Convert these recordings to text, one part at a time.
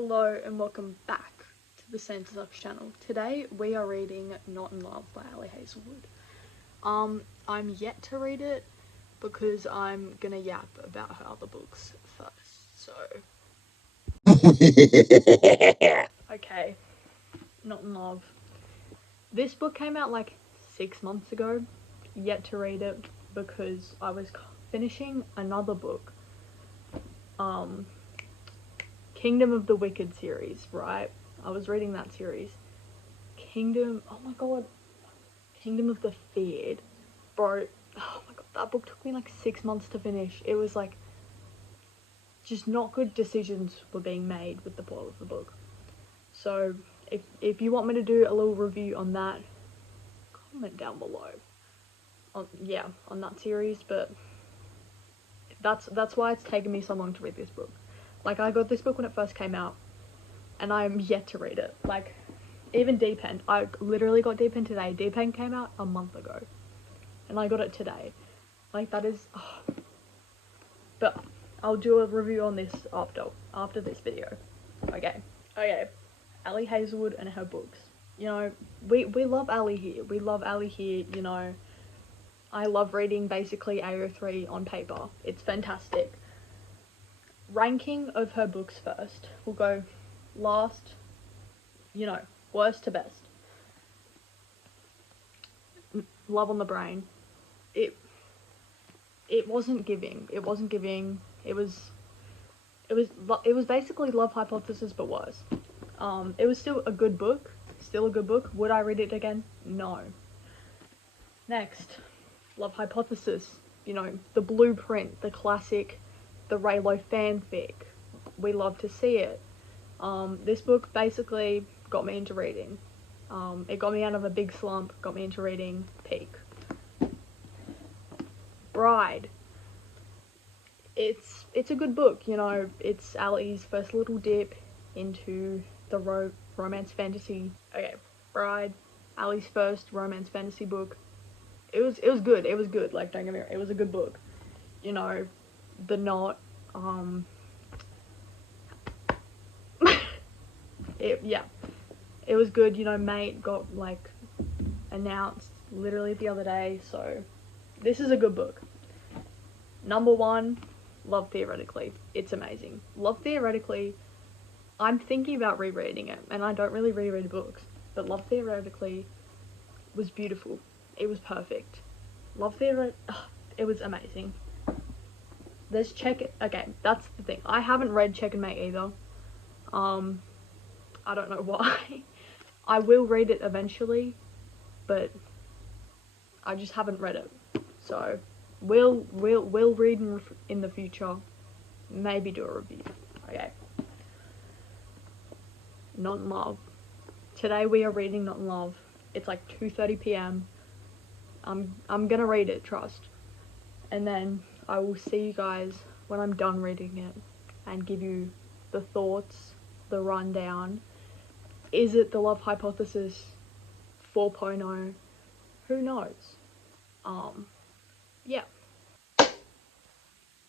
Hello and welcome back to the Santa's Lux channel. Today we are reading Not in Love by Ali Hazelwood. I'm yet to read it because I'm gonna yap about her other books first. So okay, Not in Love. This book came out like 6 months ago. Yet to read it because I was finishing another book. Kingdom of the Wicked series, right? I was reading that series. Oh my god, Kingdom of the Feared. Bro, oh my god, that book took me like 6 months to finish. It was like, just not good decisions were being made with the plot of the book. So, if you want me to do a little review on that, comment down below. On that series, but that's why it's taken me so long to read this book. Like, I got this book when it first came out, and I'm yet to read it. Like, even Deep End, I literally got Deep End today. Deep End came out a month ago, and I got it today. Like, that is, but I'll do a review on this after this video. Okay, Ali Hazelwood and her books. You know, we love Ali here. We love Ali here, you know. I love reading basically AO3 on paper. It's fantastic. Ranking of her books first. We'll go last, you know, worst to best. Love on the Brain. It wasn't giving. It wasn't giving. It was basically Love Hypothesis but worse. It was still a good book. Would I read it again? No. Next, Love Hypothesis. You know, the blueprint, the classic, the Raylo fanfic. We love to see it. This book basically got me into reading. It got me out of a big slump, got me into reading. Peak. Bride. It's a good book, you know. It's Ali's first little dip into the romance fantasy. Okay, Bride, Ali's first romance fantasy book. It was good. It was good. Like, don't get me wrong, it was a good book. You know, The Knot. It was good. You know, Mate got like announced literally the other day, so this is a good book. Number one, Love Theoretically. It's amazing. Love Theoretically, I'm thinking about rereading it, and I don't really reread books, but Love Theoretically was beautiful. It was perfect. It was amazing. There's okay, that's the thing. I haven't read Check and Mate either. I don't know why. I will read it eventually, but I just haven't read it. So we'll read in the future. Maybe do a review. Okay. Not in Love. Today we are reading Not in Love. It's like 2:30 p.m. I'm gonna read it, trust. And then I will see you guys when I'm done reading it and give you the thoughts, the rundown. Is it the Love Hypothesis 4.0? Who knows? Yeah.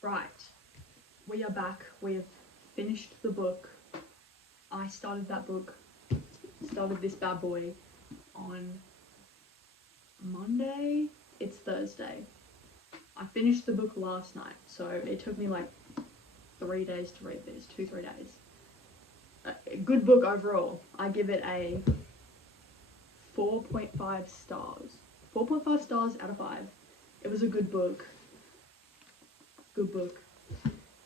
Right. We are back. We have finished the book. I started this bad boy on Monday. It's Thursday. I finished the book last night, so it took me like 3 days to read this. 2-3 days. A good book overall. I give it a 4.5 stars. 4.5 stars out of 5. It was a good book.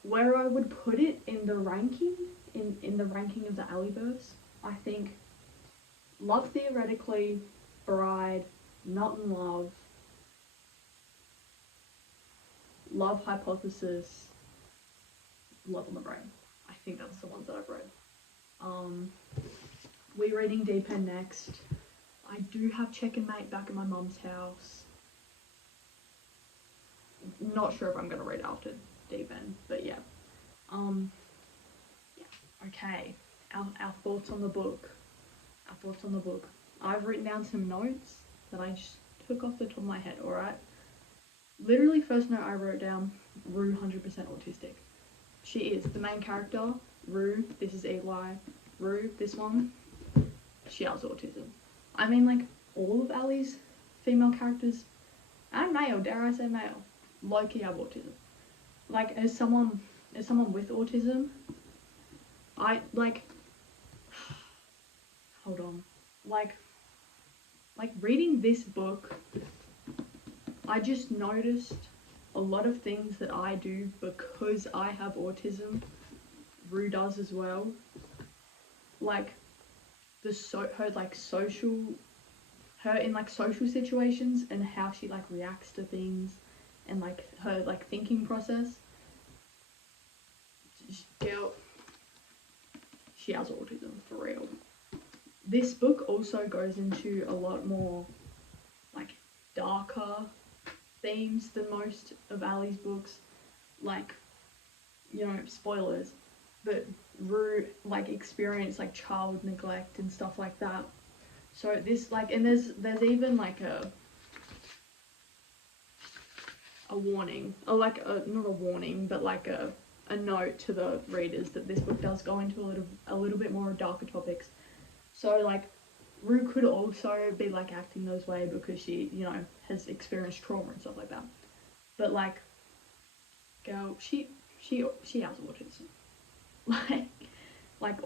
Where I would put it in the ranking, in the ranking of the Aliverse, I think Love Theoretically, Bride, Not in Love, Love Hypothesis, Love on the Brain. I think that's the ones that I've read. We're reading Deep End next. I do have Check and Mate back at my mum's house. Not sure if I'm gonna read after Deep End, but yeah. Okay. Our thoughts on the book. I've written down some notes that I just took off the top of my head, alright? Literally, first note I wrote down, Rue 100% autistic. She is. The main character Rue, this is Eli. Rue, this one, she has autism. I mean, like, all of Ali's female characters, and male, dare I say male, low-key have autism. Like, as someone with autism, I, like, hold on, like reading this book, I just noticed a lot of things that I do because I have autism, Rue does as well. Like, her in like social situations and how she like reacts to things and like her like thinking process. Girl, she has autism for real. This book also goes into a lot more like darker themes than most of Ali's books. Like, you know, spoilers, but Rue like experienced like child neglect and stuff like that. So this like, and there's even like a warning, or like not a warning, but like a note to the readers that this book does go into a little bit more darker topics. So like, Rue could also be like acting those way because she, you know, has experienced trauma and stuff like that. But like, girl, she has autism. Like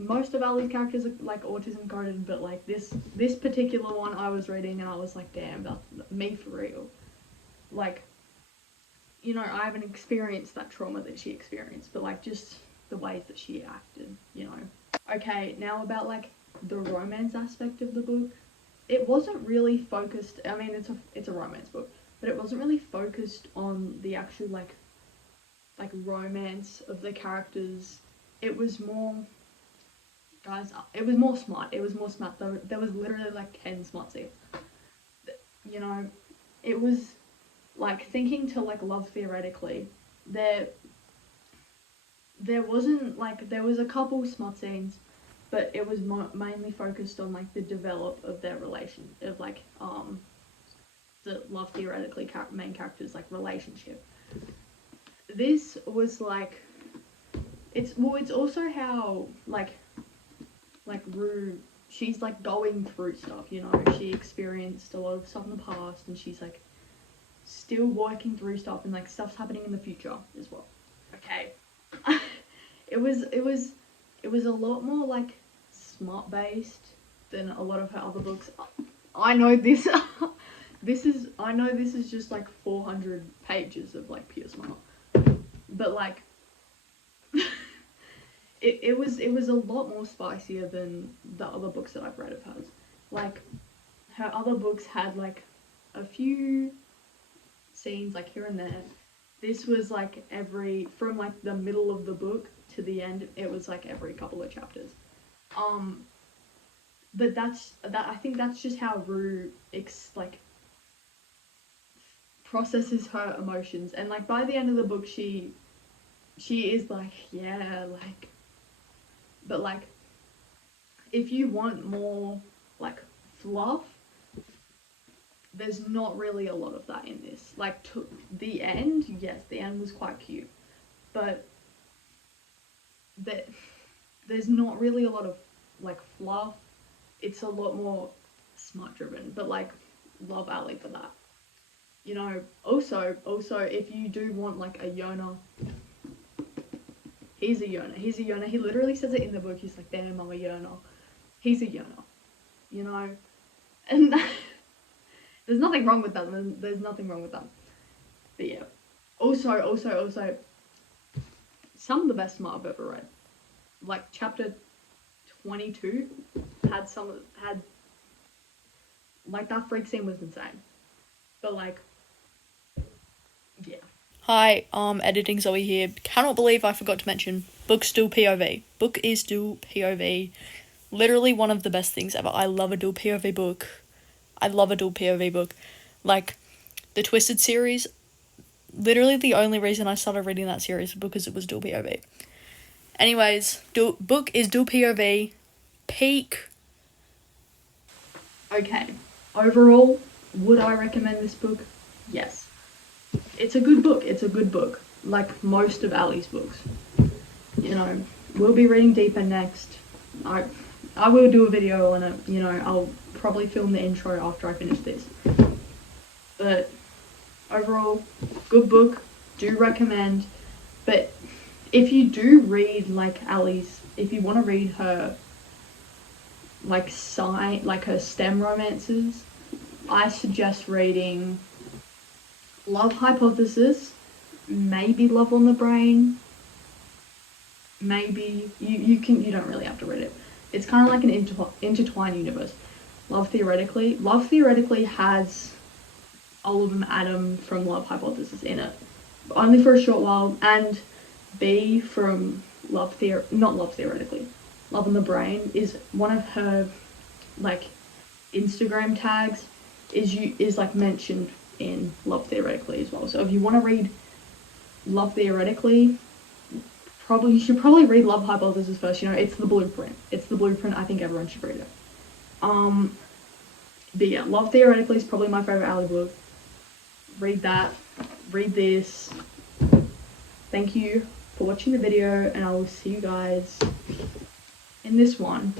most of Ali's characters are like autism coded, but like this particular one I was reading and I was like, damn, that's me for real. Like, you know, I haven't experienced that trauma that she experienced, but like just the ways that she acted, you know. Okay, now about like the romance aspect of the book. It wasn't really focused, I mean, it's a romance book, but it wasn't really focused on the actual like romance of the characters. It was more, guys, it was more smart. There was literally like 10 smart scenes. You know, it was like thinking to like love theoretically. There wasn't like, there was a couple smart scenes, but it was mainly focused on like the develop of their relation, of like the love theoretically main characters like relationship. This was like, it's also how like Rue, she's like going through stuff, you know, she experienced a lot of stuff in the past and she's like still working through stuff and like stuff's happening in the future as well. Okay. it was a lot more like smart based than a lot of her other books. I know this this is just like 400 pages of like pure smart. But like it was a lot more spicier than the other books that I've read of hers. Like, her other books had like a few scenes like here and there. This was like from like the middle of the book to the end, it was like every couple of chapters. But I think that's just how Rue processes her emotions, and like by the end of the book she is like, yeah, like, but like if you want more like fluff, there's not really a lot of that in this. Like, to the end, yes, the end was quite cute, but there's not really a lot of like fluff. It's a lot more smart driven, but like, love Ali for that. You know, also if you do want like a Yona, he's a Yona. He literally says it in the book. He's like, damn, I'm a Yona. He's a Yona, you know, and there's nothing wrong with that. There's nothing wrong with that. But yeah, also, some of the best smart I've ever read. Like chapter 22 had like, that freak scene was insane. But like, yeah. Hi, editing Zoe here. Cannot believe I forgot to mention, book's still POV. Book is still POV. Literally one of the best things ever. I love a dual POV book. Like, the Twisted series, literally the only reason I started reading that series was because it was dual POV. Anyways, book is dual POV. Peak. Okay, overall, would I recommend this book? Yes. It's a good book. Like most of Ali's books. You you know, we'll be reading deeper next. I will do a video on it, you know, I'll probably film the intro after I finish this. But overall, good book, do recommend. But if you do read like Ali's, if you want to read her like her STEM romances, I suggest reading Love Hypothesis, maybe Love on the Brain. Maybe you don't really have to read it. It's kind of like an intertwined universe. Love Theoretically has Oliver Adam from Love Hypothesis in it, but only for a short while. And B from Love on the Brain is one of her like Instagram tags is like mentioned in Love Theoretically as well. So if you want to read Love Theoretically, you should probably read Love Hypothesis first. You know, it's the blueprint. I think everyone should read it. But yeah, Love Theoretically is probably my favorite Ali book. Read that. Read this. Thank you for watching the video, and I will see you guys in this one.